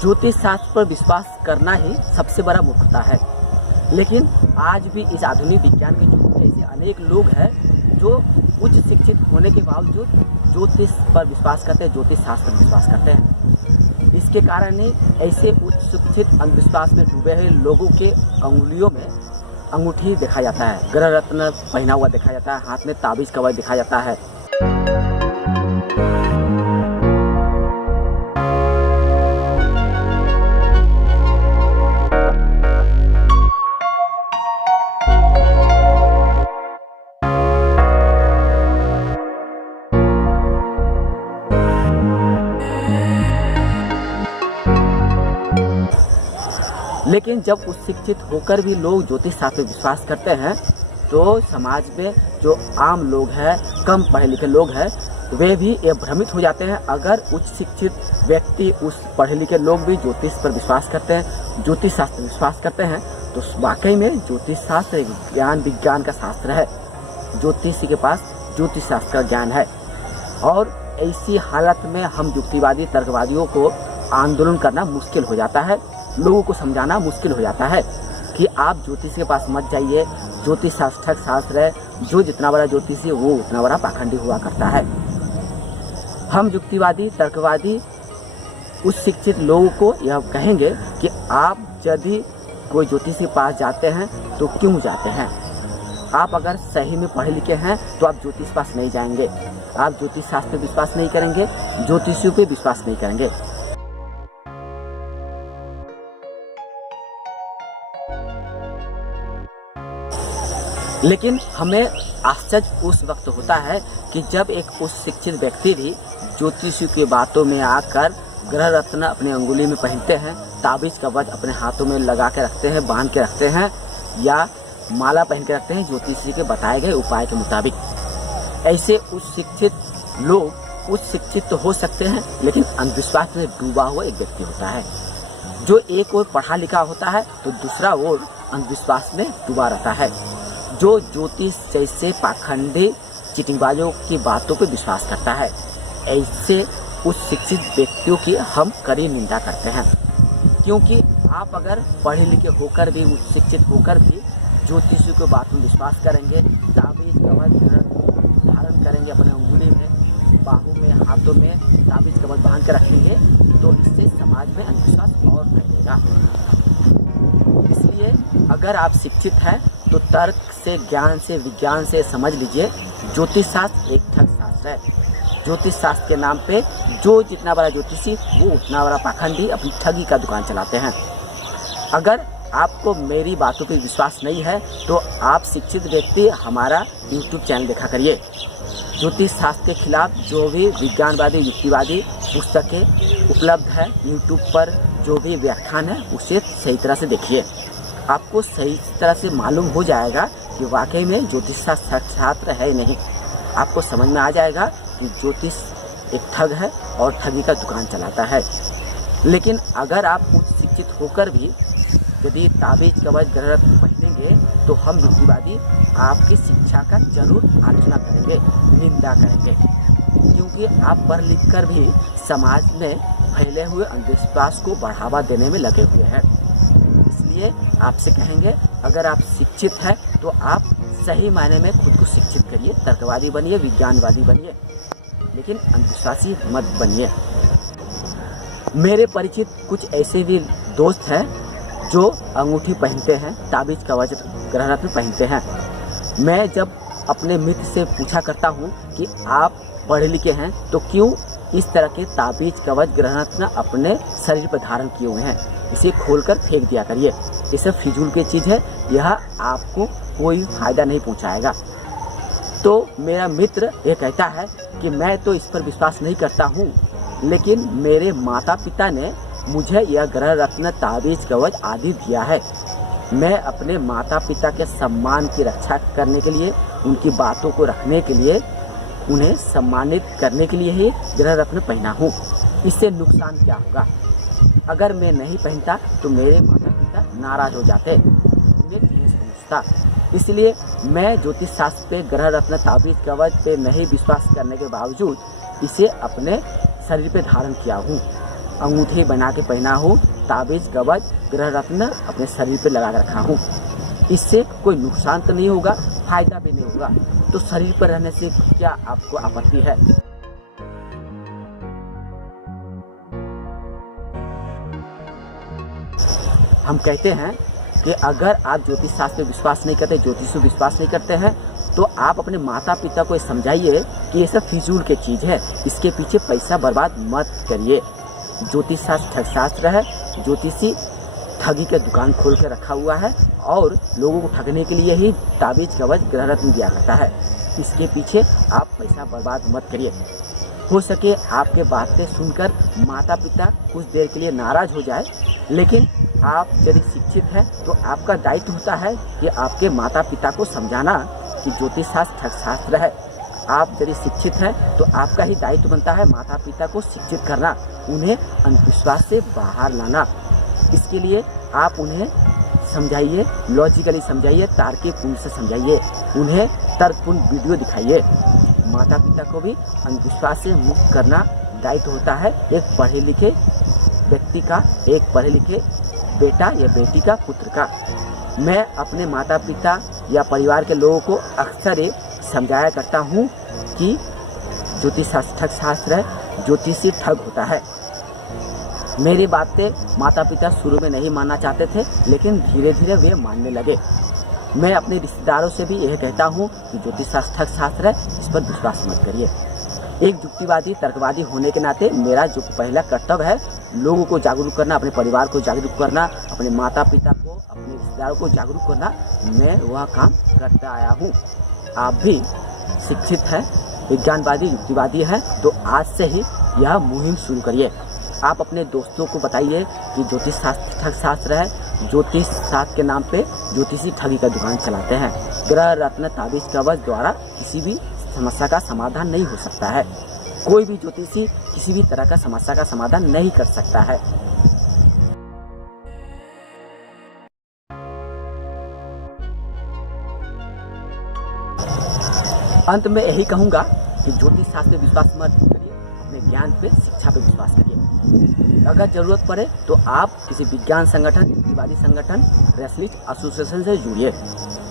ज्योतिष शास्त्र पर विश्वास करना ही सबसे बड़ा मूर्खता है। लेकिन आज भी इस आधुनिक विज्ञान के युग में ऐसे अनेक लोग हैं जो उच्च शिक्षित होने के बावजूद ज्योतिष पर विश्वास करते हैं, ज्योतिष शास्त्र पर विश्वास करते हैं। इसके कारण ही ऐसे उच्च शिक्षित अंधविश्वास में डूबे हुए लोगों के अंगुलियों में अंगूठी देखा जाता है, ग्रह रत्न पहना हुआ देखा जाता है, हाथ में ताबीज कवच दिखा जाता है। लेकिन जब उच्च शिक्षित होकर भी लोग ज्योतिष शास्त्र में विश्वास करते हैं तो समाज में जो आम लोग हैं, कम पढ़े लिखे लोग हैं, वे भी ये भ्रमित हो जाते हैं। अगर उच्च शिक्षित व्यक्ति, उस पढ़े लिखे लोग भी ज्योतिष पर विश्वास करते हैं, ज्योतिष शास्त्र में विश्वास करते हैं, तो वाकई में ज्योतिष शास्त्र विज्ञान का शास्त्र है। ज्योतिषी के पास ज्योतिष शास्त्र का ज्ञान है। और ऐसी हालत में हम युक्तिवादी तर्कवादियों को आंदोलन करना मुश्किल हो जाता है, लोगों को समझाना मुश्किल हो जाता है कि आप ज्योतिष के पास मत जाइए। ज्योतिष शास्त्र है, जो जितना बड़ा ज्योतिषी वो उतना बड़ा पाखंडी हुआ करता है। हम युक्तिवादी तर्कवादी उस शिक्षित लोगों को यह कहेंगे कि आप यदि कोई ज्योतिष के पास जाते हैं तो क्यों जाते हैं? आप अगर सही में पढ़े लिखे हैं तो आप ज्योतिष के पास नहीं जाएंगे, आप ज्योतिष शास्त्र पर विश्वास नहीं करेंगे, ज्योतिषियों पे विश्वास नहीं करेंगे। लेकिन हमें आश्चर्य उस वक्त होता है कि जब एक उस शिक्षित व्यक्ति भी ज्योतिषियों की बातों में आकर ग्रह रत्न अपने अंगुली में पहनते हैं, ताबीज कवच अपने हाथों में लगा के रखते हैं, बांध के रखते हैं या माला पहन के रखते हैं ज्योतिषी के बताए गए उपाय के मुताबिक। ऐसे उस शिक्षित लोग उच्च शिक्षित तो हो सकते हैं, लेकिन अंधविश्वास में डूबा हुआ एक व्यक्ति होता है। जो एक ओर पढ़ा लिखा होता है तो दूसरा ओर अंधविश्वास में डूबा रहता है, जो ज्योतिष जैसे पाखंडी चीटिंगबाजों की बातों पर विश्वास करता है। ऐसे उच्च शिक्षित व्यक्तियों की हम कड़ी निंदा करते हैं, क्योंकि आप अगर पढ़े लिखे होकर भी, उच्च शिक्षित होकर भी ज्योतिषियों की बातों में विश्वास करेंगे, ताबीज कवच धारण करेंगे अपने अंगुली में, बाहों में, हाथों में ताबीज कवच बांध कर रखेंगे, तो इससे समाज में अंधविश्वास और फैलेगा। इसलिए अगर आप शिक्षित हैं तो तर्क से, ज्ञान से, विज्ञान से समझ लीजिए, ज्योतिष शास्त्र एक ठग शास्त्र है। ज्योतिष शास्त्र के नाम पे जो जितना बड़ा ज्योतिषी वो उतना बड़ा पाखंडी अपनी ठगी का दुकान चलाते हैं। अगर आपको मेरी बातों पर विश्वास नहीं है तो आप शिक्षित व्यक्ति हमारा YouTube चैनल देखा करिए। ज्योतिष शास्त्र के खिलाफ जो भी विज्ञानवादी, युक्तिवादी पुस्तकें उपलब्ध है YouTube पर, जो भी व्याख्यान है उसे सही तरह से देखिए। आपको सही तरह से मालूम हो जाएगा कि वाकई में ज्योतिष शास्त्र छात्र है नहीं। आपको समझ में आ जाएगा कि ज्योतिष एक ठग है और ठगी का दुकान चलाता है। लेकिन अगर आप उच्च शिक्षित होकर भी यदि ताबीज कवच ग्रह रत्न पहनेंगे तो हम युक्तिवादी आपकी शिक्षा का जरूर आलोचना करेंगे, निंदा करेंगे, क्योंकि आप पढ़ लिख कर भी समाज में फैले हुए अंधविश्वास को बढ़ावा देने में लगे हुए हैं। इसलिए आपसे कहेंगे, अगर आप शिक्षित हैं तो आप सही मायने में खुद को शिक्षित करिए, तर्कवादी बनिए, विज्ञानवादी बनिए, लेकिन अंधविश्वासी मत बनिए। मेरे परिचित कुछ ऐसे भी दोस्त हैं जो अंगूठी पहनते हैं, ताबीज कवच ग्रह रत्न पहनते हैं। मैं जब अपने मित्र से पूछा करता हूँ कि आप पढ़े लिखे हैं तो क्यों इस तरह के ताबीज कवच ग्रह रत्न अपने शरीर पर धारण किए हुए हैं, इसे खोलकर फेंक दिया करिए। ये सब फिजूल की चीज़ है, यह आपको कोई फायदा नहीं पहुँचाएगा। तो मेरा मित्र ये कहता है कि मैं तो इस पर विश्वास नहीं करता हूँ, लेकिन मेरे माता पिता ने मुझे यह ग्रह रत्न, ताबीज कवच आदि दिया है। मैं अपने माता पिता के सम्मान की रक्षा करने के लिए, उनकी बातों को रखने के लिए, उन्हें सम्मानित करने के लिए ही ग्रह रत्न पहना हूँ। इससे नुकसान क्या होगा? अगर मैं नहीं पहनता तो मेरे माता पिता नाराज हो जाते, उन्हें ठेस पहुँचता। इसलिए मैं ज्योतिष शास्त्र पे, ग्रह रत्न, ताबीज कवच पे नहीं विश्वास करने के बावजूद इसे अपने शरीर पे धारण किया हूँ। अंगूठी बना के पहना हूँ, ताबीज कवच ग्रह रत्न अपने शरीर पे लगा कर रखा हूँ। इससे कोई नुकसान तो नहीं होगा, फायदा भी नहीं होगा, तो शरीर पर रहने से क्या आपको आपत्ति है? हम कहते हैं कि अगर आप ज्योतिष शास्त्र पे विश्वास नहीं करते, ज्योतिष पे विश्वास नहीं करते हैं, तो आप अपने माता पिता को समझाइए कि ये सब फिजूल की चीज़ है, इसके पीछे पैसा बर्बाद मत करिए। ज्योतिष शास्त्र ठगशास्त्र है, ज्योतिषी ठगी के दुकान खोल के रखा हुआ है और लोगों को ठगने के लिए ही ताबीज कवच ग्रह रत्न दिया करता है। इसके पीछे आप पैसा बर्बाद मत करिए। हो सके आपके बातें सुनकर माता पिता कुछ देर के लिए नाराज हो जाए, लेकिन आप यदि शिक्षित हैं तो आपका दायित्व होता है कि आपके माता पिता को समझाना कि ज्योतिष शास्त्र ठगशास्त्र है। आप यदि शिक्षित हैं तो आपका ही दायित्व बनता है माता पिता को शिक्षित करना, उन्हें अंधविश्वास से बाहर लाना। इसके लिए आप उन्हें समझाइए, लॉजिकली समझाइए, तार्किकपूर्ण से समझाइए, उन्हें तर्कपूर्ण वीडियो दिखाइए। माता पिता को भी अंधविश्वास से मुक्त करना दायित्व होता है एक पढ़े लिखे व्यक्ति का, एक पढ़े लिखे बेटा या बेटी का, पुत्र का। मैं अपने माता पिता या परिवार के लोगों को अक्सर ये समझाया करता हूँ कि ज्योतिष ठगशास्त्र है, ज्योतिषी ठग होता है। मेरी बातें माता पिता शुरू में नहीं मानना चाहते थे, लेकिन धीरे धीरे वे मानने लगे। मैं अपने रिश्तेदारों से भी यह कहता हूँ कि ज्योतिष ठगशास्त्र है, इस पर विश्वास मत करिए। एक युक्तिवादी तर्कवादी होने के नाते मेरा जो पहला कर्तव्य है लोगों को जागरूक करना, अपने परिवार को जागरूक करना, अपने माता पिता को, अपने रिश्तेदारों को जागरूक करना, मैं वह काम करता आया हूँ। आप भी शिक्षित हैं, विज्ञानवादी, युक्तिवादी हैं, तो आज से ही यह मुहिम शुरू करिए। आप अपने दोस्तों को बताइए कि ज्योतिष शास्त्र ठगशास्त्र है, ज्योतिष शास्त्र के नाम पे ज्योतिषी ठगी का दुकान चलाते हैं। ग्रह रत्न ताबीज कवच द्वारा किसी भी समस्या का समाधान नहीं हो सकता है। कोई भी ज्योतिषी किसी भी तरह का समस्या का समाधान नहीं कर सकता है। अंत में यही कहूंगा कि ज्योतिष शास्त्र पे विश्वास मत करिए, अपने ज्ञान पे, शिक्षा पे विश्वास करिए। अगर जरूरत पड़े तो आप किसी विज्ञान संगठन, युक्तिवादी संगठन, रेसलिस्ट एसोसिएशन से जुड़िए,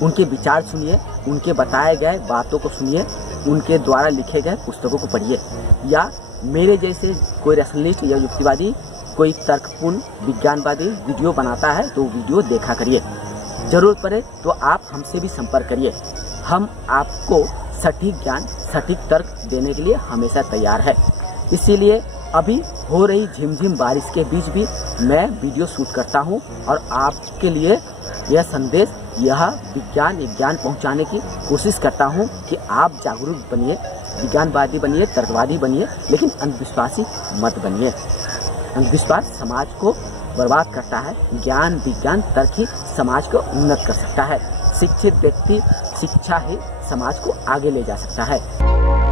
उनके विचार सुनिए, उनके बताए गए बातों को सुनिए, उनके द्वारा लिखे गए पुस्तकों को पढ़िए, या मेरे जैसे कोई रेसलिस्ट या युक्तिवादी कोई तर्कपूर्ण विज्ञानवादी वीडियो बनाता है तो वीडियो देखा करिए। जरूरत पड़े तो आप हमसे भी संपर्क करिए। हम आपको सटीक ज्ञान, सटीक तर्क देने के लिए हमेशा तैयार है। इसीलिए अभी हो रही झिमझिम बारिश के बीच भी मैं वीडियो शूट करता हूं और आपके लिए यह संदेश, यह ज्ञान पहुंचाने की कोशिश करता हूं कि आप जागरूक बनिए, विज्ञानवादी बनिए, तर्कवादी बनिए, लेकिन अंधविश्वासी मत बनिए। अंधविश्वास समाज को बर्बाद करता है। ज्ञान, विज्ञान, तर्क ही समाज को उन्नत कर सकता है। शिक्षित व्यक्ति, शिक्षा ही समाज को आगे ले जा सकता है।